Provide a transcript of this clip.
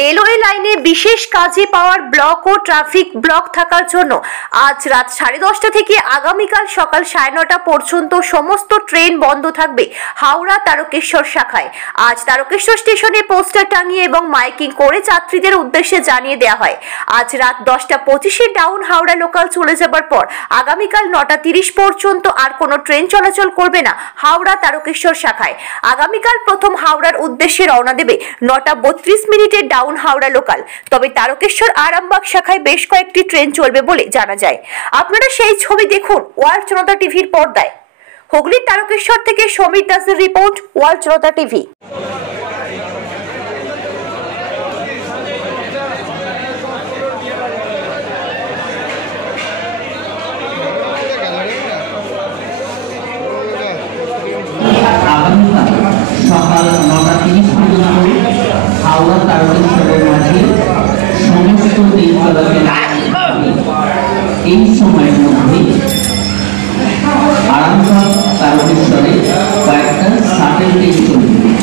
Railway লাইনে বিশেষ কাজে পাওয়ার ব্লক ও ট্রাফিক ব্লক থাকার জন্য আজ রাত 10:30 থেকে আগামীকাল সকাল 9:30 পর্যন্ত সমস্ত ট্রেন বন্ধ থাকবে হাওড়া তারকেশ্বর শাখায়। আজ তারকেশ্বর স্টেশনে পোস্টার টাঙিয়ে এবং মাইকিং করে যাত্রীদের উদ্দেশ্যে জানিয়ে দেওয়া হয়, আজ রাত 10:25 ডাউন হাওড়া লোকাল চলে যাবার পর আগামীকাল 9:30 পর্যন্ত আর কোনো ট্রেন চলাচল করবে না হাওড়া তারকেশ্বর শাখায়। আগামীকাল প্রথম হাওড়ার উদ্দেশ্যে রওনা দেবে 9:32 ডাউন হাওড়া লোকাল। তবে তারকেশ্বর আরামবাগ শাখায় বেশ কয়েকটি ট্রেন চলবে বলে জানা যায়। আপনারা সেই ছবি দেখুন ওয়ার্ল্ড জনতা টিভির পর্দায়। হুগলির তারকেশ্বর থেকে সমীর দাসের রিপোর্ট, ওয়ার্ল্ড জনতা টিভি। সকাল 9:30 পর্যন্ত হাওড়া তারকেশ্বরের মাঝে সমস্ত ট্রেন চলাচল। এই সময়ের মধ্যে আরামবাগ তারকেশ্বরে কয়েকটা শাটল ট্রেন চলবে।